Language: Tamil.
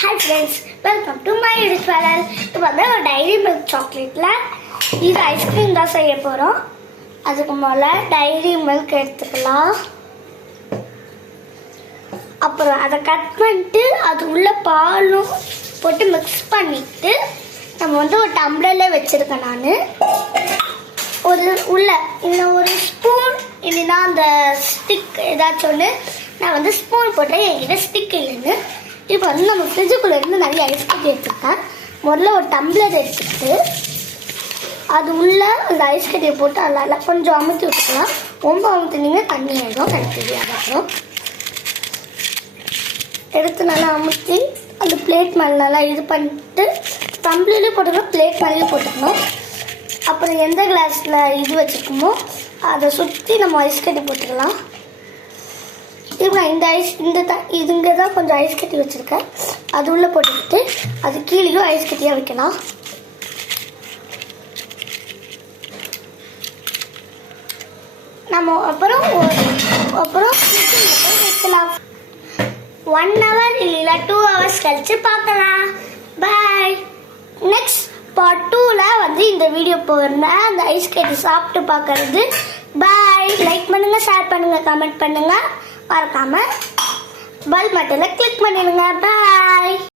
Hi friends, welcome to my YouTube channel. இப்போ வந்து ஒரு டைரி மில்க் சாக்லேட்ல இது ஐஸ்கிரீம் தான் செய்ய போறோம். அதுக்கு முதல்ல டைரி மில்க் எடுத்துக்கலாம். அப்புறம் அதை கட் பண்ணிட்டு அது உள்ள பாலும் போட்டு மிக்ஸ் பண்ணிட்டு நம்ம வந்து ஒரு டம்ளர்ல வச்சிருக்கேன். நான் ஒரு உள்ள இன்னும் ஒரு ஸ்பூன் இல்லைன்னா அந்த ஸ்டிக் ஏதாச்சும் ஒன்று நான் வந்து ஸ்பூன் போட்டேன். என்கிட்ட ஸ்டிக் இல்லைன்னு. இப்போ வந்து நம்ம ஃப்ரிட்ஜுக்குள்ளே இருந்து நிறைய ஐஸ்கிரீம் எடுத்துருக்கேன். முதல்ல ஒரு டம்ளர் எடுத்துக்கிட்டு அது உள்ள அந்த ஐஸ்கட்டியை போட்டு அதில் கொஞ்சம் அமுத்தி விட்டுக்கலாம். ரொம்ப அமுத்தினீங்க தண்ணி ஆகிடும், எனக்கு தெரியாது. அப்புறம் எடுத்து நல்லா அமுத்தி அந்த பிளேட் மேலே நல்லா இது பண்ணிட்டு டம்ளர்லேயும் போட்டுக்கணும், பிளேட் மேலேயும் போட்டுக்கணும். அப்புறம் எந்த கிளாஸில் இது வச்சுருக்கோமோ அதை சுற்றி நம்ம ஐஸ் கட்டி போட்டுக்கலாம். இப்போ இந்த இதுங்க தான் கொஞ்சம் ஐஸ் கட்டி வச்சுருக்கேன். அது உள்ளே போட்டுக்கிட்டு அது கீழேயும் ஐஸ் கட்டியாக வைக்கலாம். நம்ம அப்புறம் வைக்கலாம். 1 hour இல்லை 2 hours கழிச்சு பார்க்கலாம். பாய். நெக்ஸ்ட் பார்ட் 2ல வந்து இந்த வீடியோ போடுறேன், அந்த ஐஸ் கட்டி சாப்பிட்டு பார்க்கறது. பாய். லைக் பண்ணுங்க, ஷேர் பண்ணுங்க, கமெண்ட் பண்ணுங்க, மறக்காம பெல் பட்டனை கிளிக் பண்ணிடுங்க. பாய்.